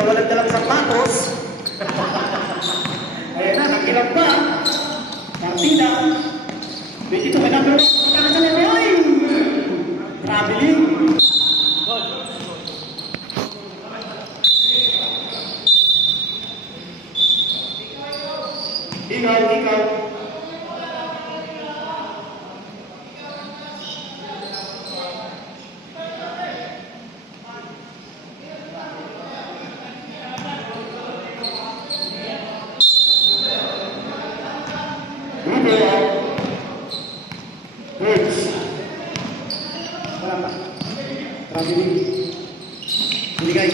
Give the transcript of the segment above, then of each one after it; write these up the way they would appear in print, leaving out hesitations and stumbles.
na walang dalang sapatos. Ayan na, nakilang pa. Partida. 22 ka number 1. Punta ka sa Leroy. Traveling. Ikaw. Wala pa. Traveling. Hindi kay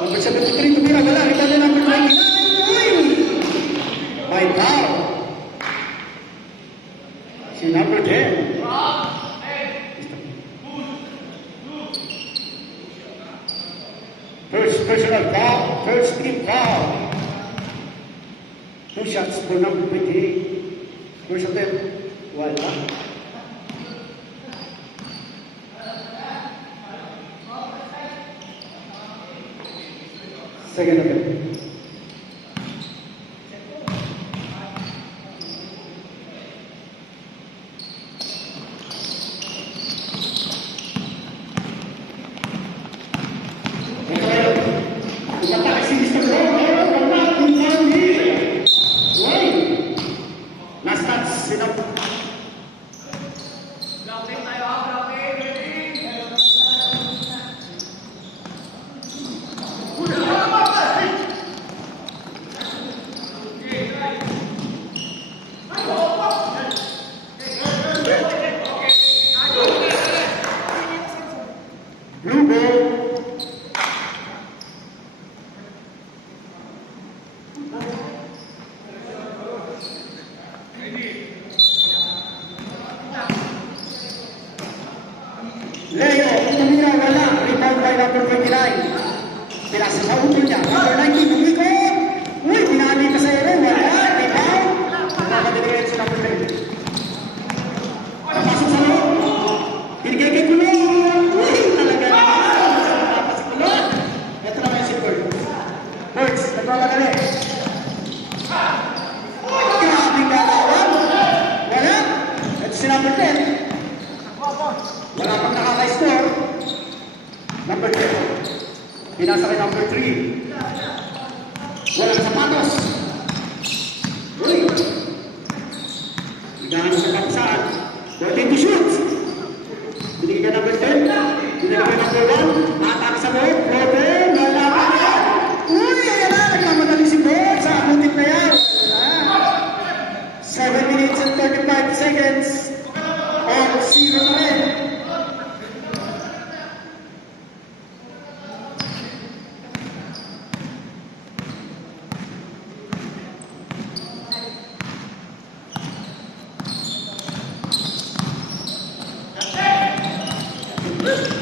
number 73, tumira, wala. Rebound na number 29. By foul. Si number 10. First personal foul. First team foul. 2 shots for number 28. First attempt. Wala. Second attempt. Last touch, sit up. Blocking tayo, blocking, ready? Blue ball. Leo, tumira, wala. Rebound by number 29. Pinasa sa utol niya. Number 19, umikot. Uy, pinali ka sa ero. Wala. Rebound. Nakadiligay sa number 20. Napasok sa loob. Binigay kay Kulo. Uy, talaga. Napasok sa Kulo. Ito naman si Bird. Birds, nagmamadali. Grabe ka lawan. Wala. Ito si number 10. Wala pang nakaka-score. Number 10. Pinasa kay number 3. Walang sapatos. Uy! Higaan sa kapsaan. 14 to shoot. Binigay ka number 10. Binigay ka number 1. Atake sa loob. Floater. Nalaman niya. Uy! Ayan na. Nagmamadali si Bolt. Sa abutit na yan. 7 minutes and 35 seconds. All 0 na rin.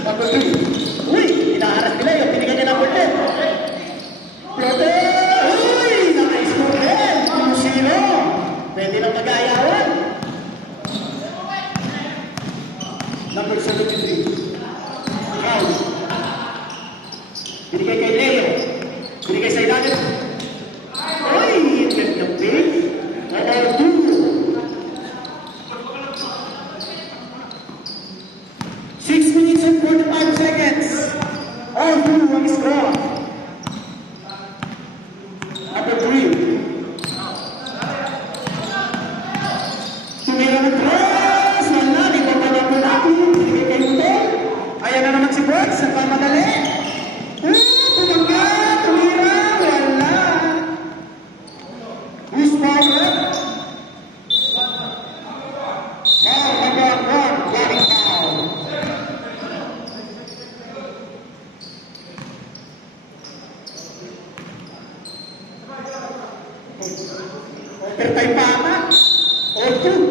Number 2. Uy! Inaharap nila yung pinigay niya number 10. Floater! Uy! Naka-score rin! 2-0. Pwede lang mag-aayawan. Number 73. Foul. Binigay kay Leo. Binigay sa ilalim. Uy! Hit ng big. Number 2. 6 minutes and 45 seconds. All two ang score. Number 3. Tumira ng 3. Wala. Di ba pa number 2? Binigay kay Utol. Ayan na naman si Brooks. Nagmamadali. Tumangga. Tumira. Wala. Who's power? Foul number 1. Blocking foul. Overtime pa ata. All two.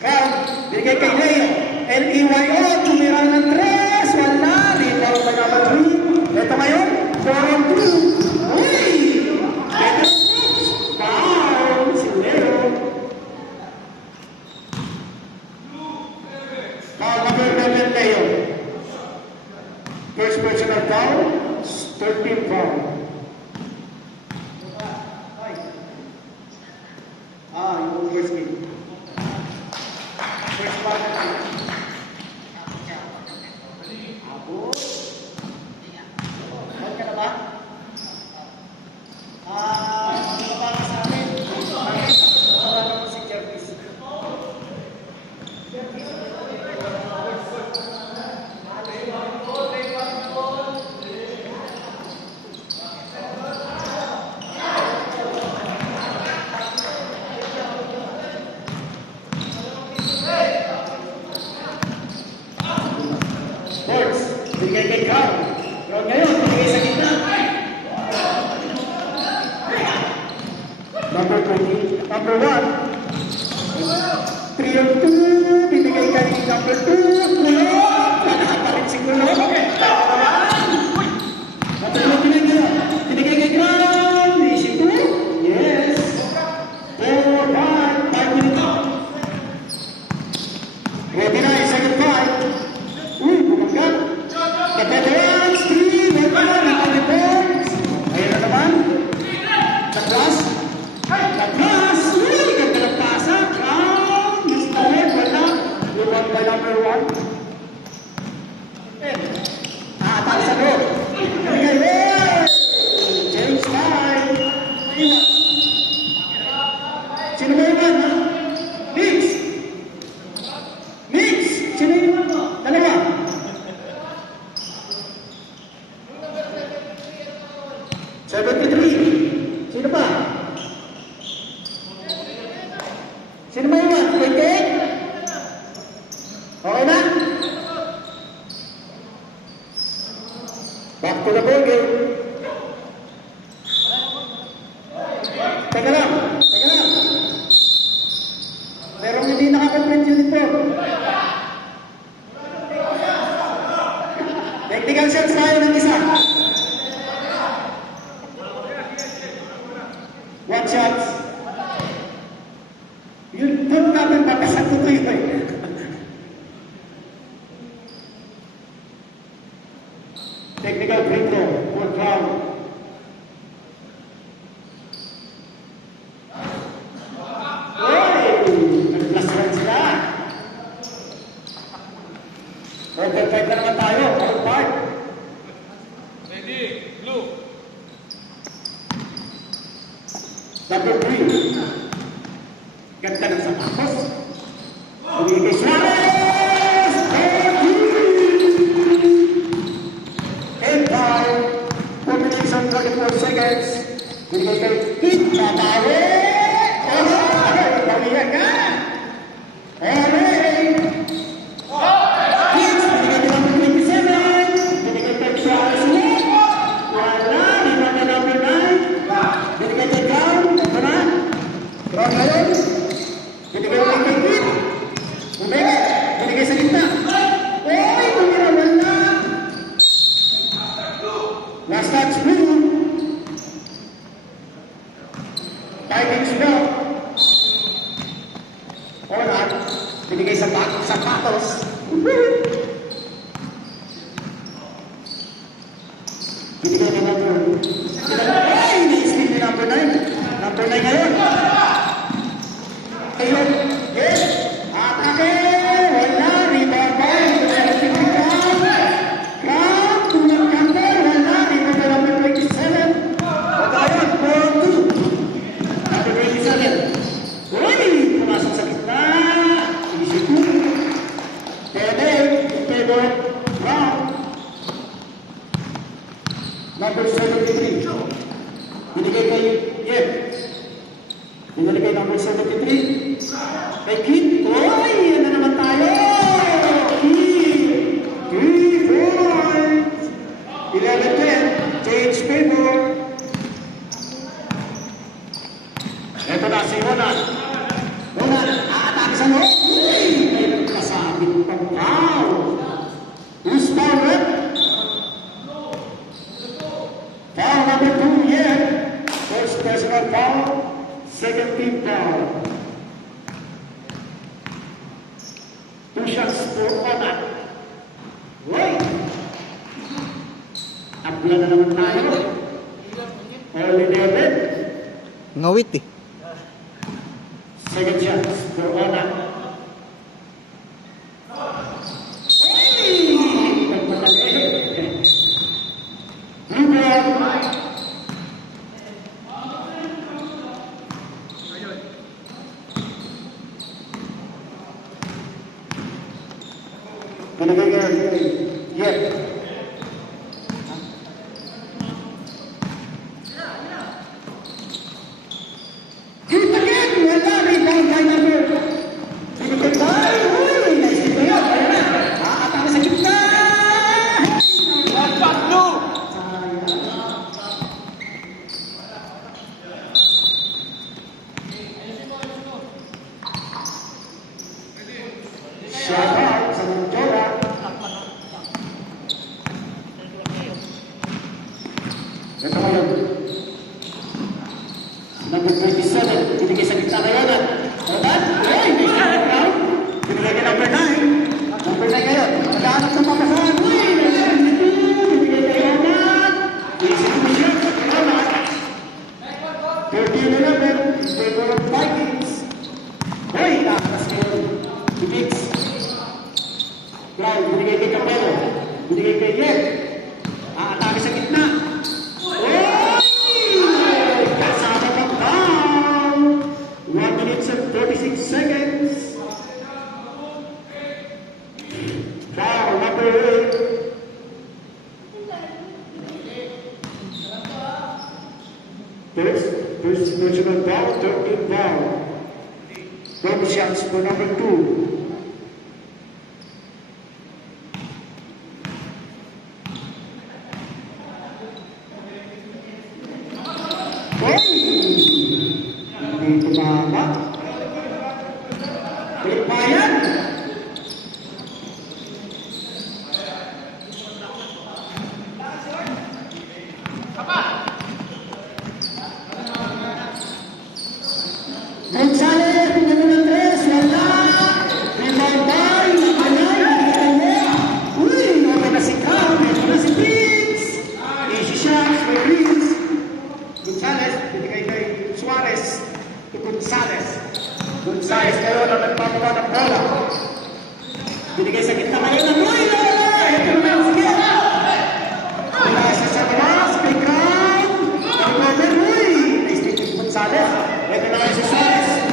Kaya, binigay kay Leo. L-E-Y-O, tumira ng 3. Wala. Rebound by number 3. Ito ngayon, 4-2. Uy! Ito. Foul. Si Leo. Foul number 11, Leo. First personal foul, 13th foul. Yung first game. First foul. Abot. Foul ka na ba? Ano ba ka sa amin? Ano mo si Jervis? Sports, bigay kay Carl. Pero ngayon, bigay sa gitna. Number 20, number 1. 3 on 2, bibigay kay number 2. Kulot! Nakapalit si Kulot. Tama naman. Matulog binigay kay Carl. Easy 2. Yes. 4, 5, 5 minutes. Ready na, second 5. Bumagat. The veterans, 3, the defense. Ayun na naman. The class. The class. Ganda ng pasa. Mr. Red, wala. You won by number 1. Atal sa loob. Bigay. Change time. Sino ba yung man? Mix. Mix. Sino yung man mo? Dalawa. Sino pa? Sino ba yun? 28? Okay na? Back to the ball game. Teka lang. Merong hindi nakakomplete uniform. Technical shots tayo ng isa. One shot. Yun, doon natin papasatutoy ko eh. Technical free throw, one foul. Hey! Nag-plus one sila. Over 5 na naman tayo, all part. Ready, blue. Number 3. Ganda ng sapatos. Bumigay Suarez! 8-5. 4 minutes and 34 seconds. Bumigay kay Kit. Tatawe! Bawihan ka! Alright! Kit! Bumigay kay number 27. Bumigay kay Suarez ulit. Wala. Lima na number 9. Bumigay kay Brown. Ito na. Brown ngayon. Binigay ulit kay Kit. Binigay sa gitna. Oy! Tumirawan na. Last touch, blue. 5 inch belt. Orat. Binigay sa sapatos. Binigay na number. Ay! Ini-spin ni number 9. Number 9 ngayon. Ayun. Yes. Atake. Wala. Rebound pa. Ground. Tulad kante. Wala. Rebound na number 27. Pagkayon. 4-2. Number 27. Uy. Pumasok sa gitna. Easy 2. Pedro. Ground. Number 73. Binigay kay Jeff. Binigay kay number 73. Kay Kit. Uy! Yan na naman tayo! Kit! 3 points! 11-10. Change favor. Ito na si Ronald. Ronald, aatake sa loob. Uy! May nagkasabit pang foul. Who's foul, Red? Foul number 2, yeah. First personal foul. Second team foul. Tabla na naman tayo. Early David. Ngawit eh. Second chance for Ona. Hey! Nagmadali. Blue ball. Binigay ka yeah. Hit again! Wala! Rebound by number. Binigay tayo! Uy! Nice hit kayo! Ayan na! Atake sa gitna! Dapat, Blue! Shout out sa Manjola. Ito ngayon. Number 27, binigay sa gitna ngayon at Rodan, ay, may down. Binigay ka number 9. Number 9 ngayon. Naghahanap ng papasahan. Uy, binigay kay Rodan. Easy to shoot. Rodan. 13-11, in favor of Vikings. Uy, nakakas ngayon. Vikings. Brown, binigay kay Capello. Binigay kay Yed. Atake sa gitna. Kasama ng down. 1 minute and 36 seconds. Foul number 8. First personal foul, 13 foul. 12 shots for number 2. Hindi tumama. Pilipayan. Gonzales, pinano ng 3, wala. Rebound by, nakalay. Uy, wala na si Carl, wala na si Vince. Easy shots for Vince. Gonzales, binigay kay Suarez. To Gonzales. Gonzales kayo na nagpapagawa ng bola. Binigay sa gitna ngayon ng Uy! Ito naman sige! Wala siya sa labas. Kay Crown. Nag-cover Uy! Naisipin Gonzales. Ito naman si Suarez.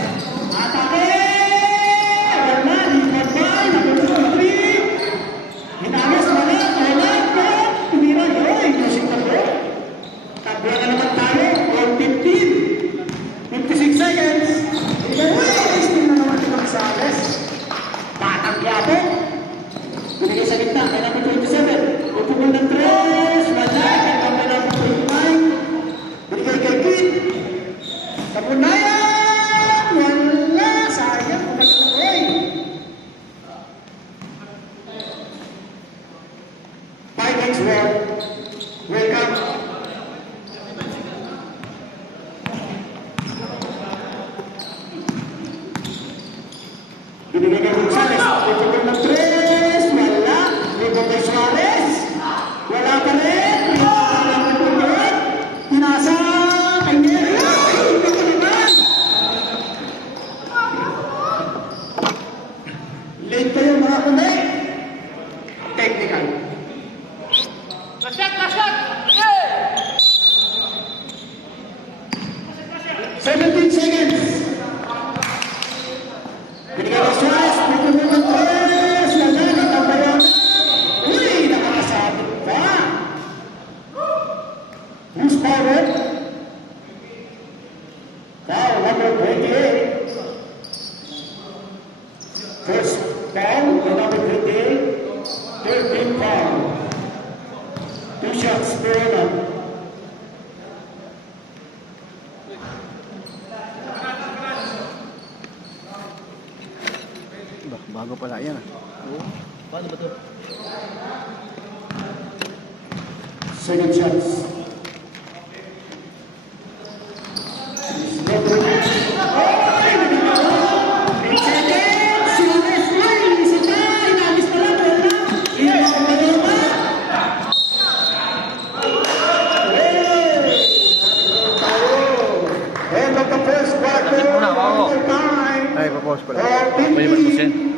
Atake! Wala. Lipat by. Number 3. Hinayos. Wala. Tumira. Uy! Music na bro. Tabla na naman tayo. 15. 56 seconds. Uy! Still na naman si Gonzales. Batang yapo. Binigay sa gitna. Kaya number 27. Upumul ng 3. Wala. Kaya number 29. Binigay kay Kit. Kapunayan. Wala. Sayang. Uy! Vikings welcome. Binigay kay Gonzales. Upumul ng 3. Wala. Binigay kay Suarez. Wala pa rin. Tinasa. Kay Neri. Ito naman. Late kayo mga kundi. Technical. Lasat! Yeah! 17 seconds. Binigay kay Suarez. Upumul ng 3. Wala. Nagtambayan. Uy! Nakakasabit pa. Who's forward? Foul number 28. First foul by number 28. 13 foul. 2 shots per run. Bago pala yan ah. Paano ba ito? Second chance. Number 8. the first quarter. Tapos muna, bago. Time. Ay, papause pala. Pwede ba tusin?